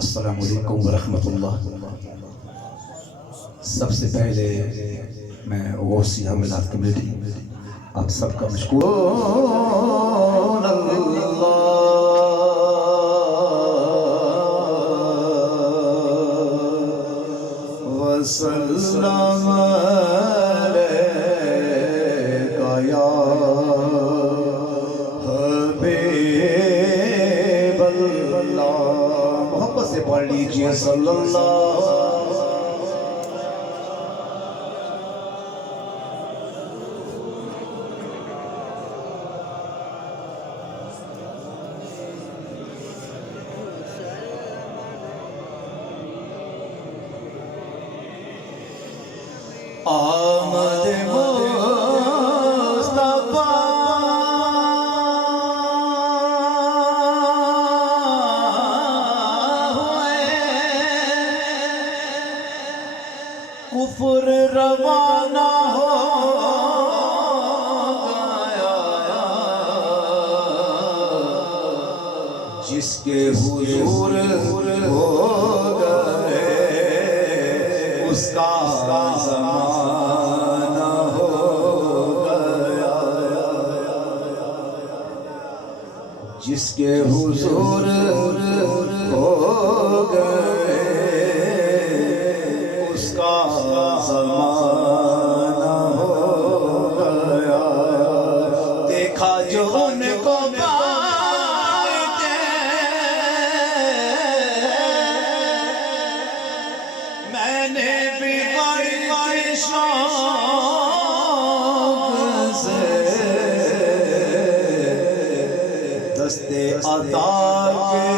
अस्सलामु अलैकुम वरहमतुल्लाह। सबसे पहले मैं गौसिया मिलाद कमेटी आप सबका मशकूर वसल्लम अलैका या हबीबल्लाह। मोहब्बत से पढ़ लीजिए सल्लल्लाहु। आमद मुस्तफा हुए कुफर रवाना हो गया, जिसके हुजूर हो गए उसका ज़माना हो गया, जिसके हुजूर हो गए उसका ज़माना हो गया। देखा जो उनको मैंने भी बड़ी शौक से दस्ते अता के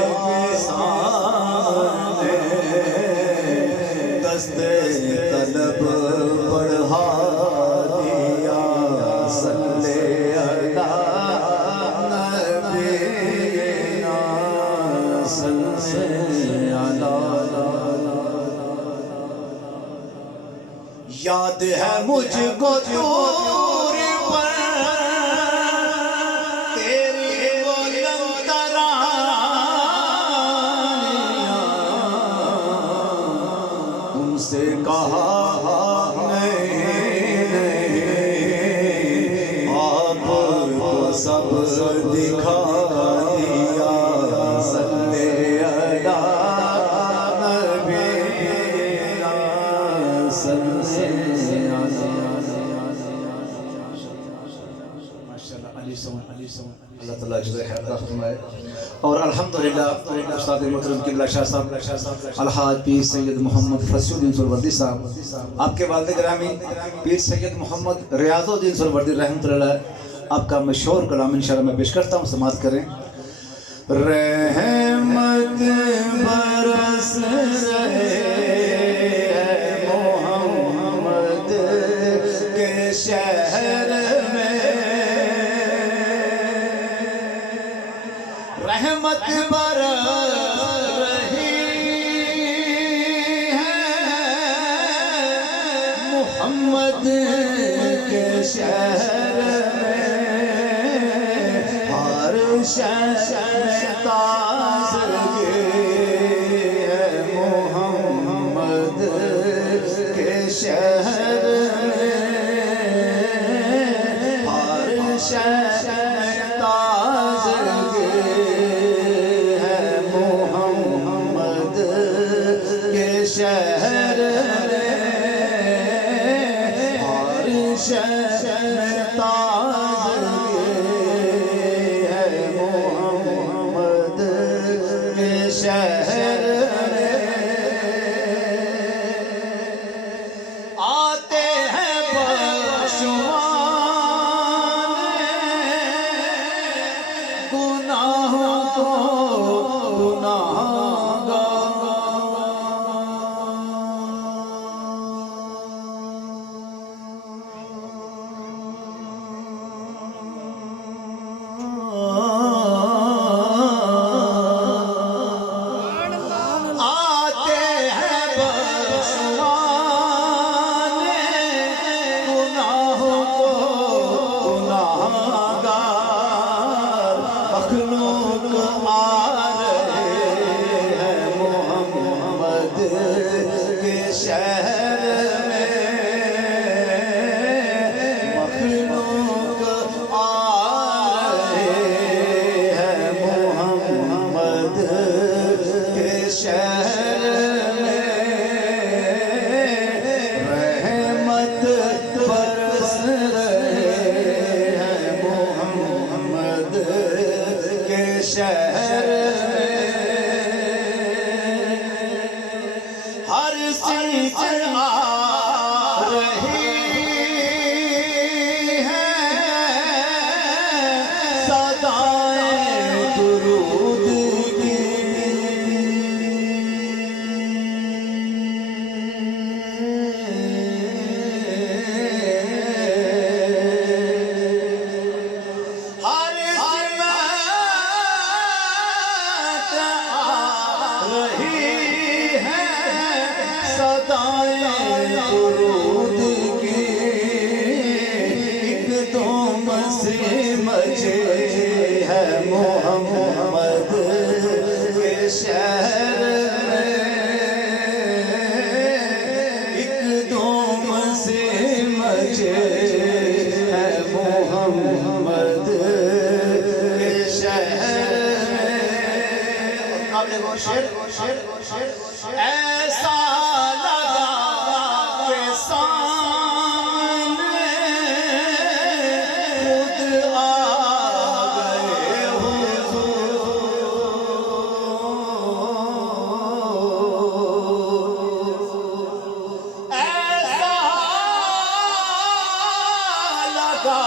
सामने दस्ते तलब बढ़ा दिया। सल्ले अला नबीना सल्ले अला। याद है मुझको दूर पर तेरी वो लंतरानियां, उनसे कहा नहीं आपको सब दिखा दिया। सल्ले अला नबीना सल्ले। अल्लाह ताला जज़ा खैर फरमाए। और अल्हम्दुलिल्लाह उस्ताद मोहतरम किबला शाह साहब अलहाज पीर सैयद मोहम्मद फसीहुद्दीन सुहरवर्दी साहब, आपके वालिद गिरामी पीर सैयद मोहम्मद रियाजुद्दीन सुहरवर्दी रहमतुल्लाह, आपका मशहूर कलाम इंशाअल्लाह मैं पेश करता हूँ, समाअत करें। रहमत बरस रहे मोहम्मद के शहर में, रहमत बरस रही है मोहम्मद के शहर में। हर शहर ताज़गी है मोहम्मद के शहर में। हर शहर शहर और शहर ताज़गी है मोहम्मद के शहर आते हैं बख्शवाने गुनाहों को सदाएं दुरूद की एक दम से मचे है मोहम्मद के शहर में, एक दम से मचे है मोहम्मद के शहर में। ऐसा लगा के सामने खुद आ गए हुजूर। ऐसा लगा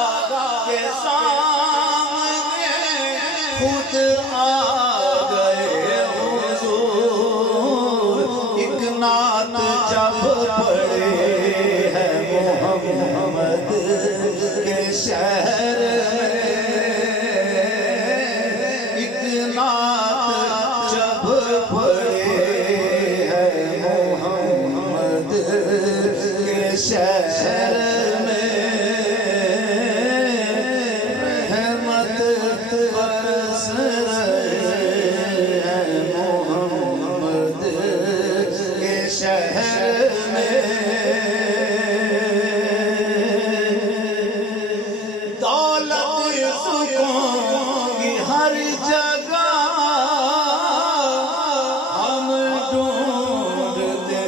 के सामने खुद आ नात जब पड़े है मोहम्मद के शहर में, एक नात जब पड़े है मोहम्मद के शहर में, रहमत बरस शहर में। दौलत सुकून की हर जगह हम ढूंढते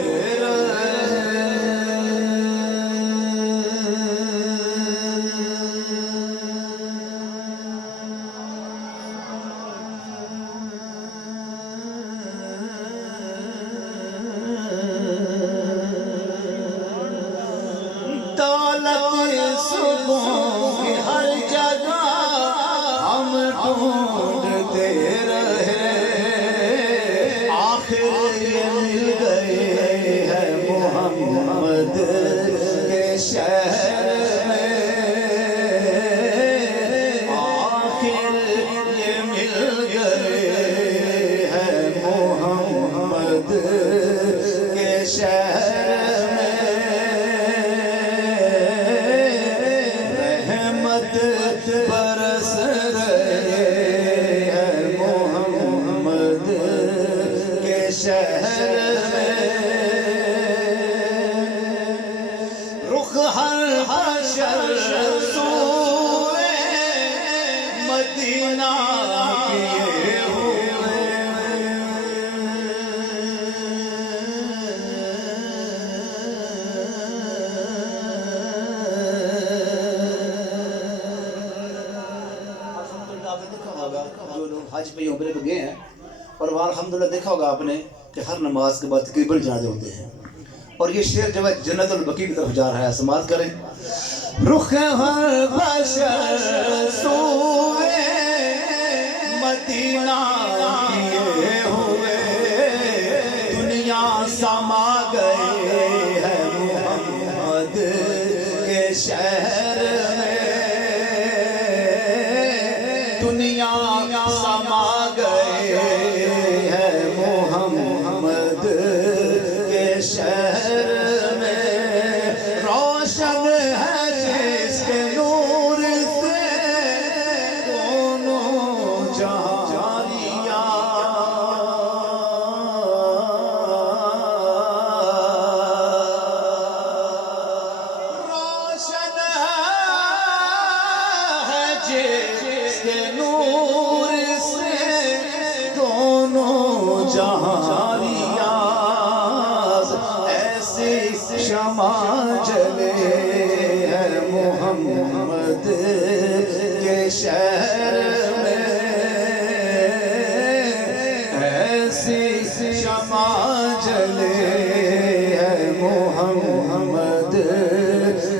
दौलत सुकून की हर जगह हम ढूंढते रहे, आखिर ये मिल गए हैं मोहम्मद के शहर में, आखिर ये मिल गए हैं मोहम्मद के शहर में। बरस रहे हैं मोहम्मद के शहर में, रुख हर हशर सूए मदीना किए हुए। जो लोग हज पे उम्रे पे गए हैं और वहाँ अल्हम्दुलिल्लाह देखा होगा आपने कि हर नमाज के बाद तकरीबन जनाजे होते हैं, और ये शेर जब जन्नतुल बकी की तरफ जा रहा है, समाज करें। रुख हर बशर सूए मदीना किए हुए, दुनिया समा गए हैं मोहम्मद के शहर में, दुनिया समा गए हैं मोहम्मद के शहर में। रोशन है जिसके नूर से दोनों जहारियां, रोशन है जिसके नूर से दोनों जहारियां, ऐसी शमा जले है मोहम्मद के शहर में, ऐसी शमा जले है मोहम्मद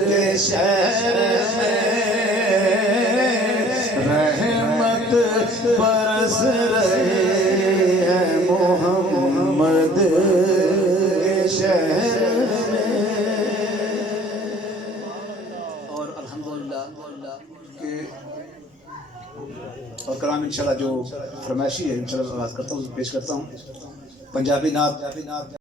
के शहर में। रहमत बरस रहे हैं मोहम्मद के शहर में। और अल्हम्दुलिल्लाह के और कलाम इंशाल्लाह जो फरमाइशी है इंशाल्लाह आगाज़ करता हूँ, पेश करता हूँ। पंजाबी नात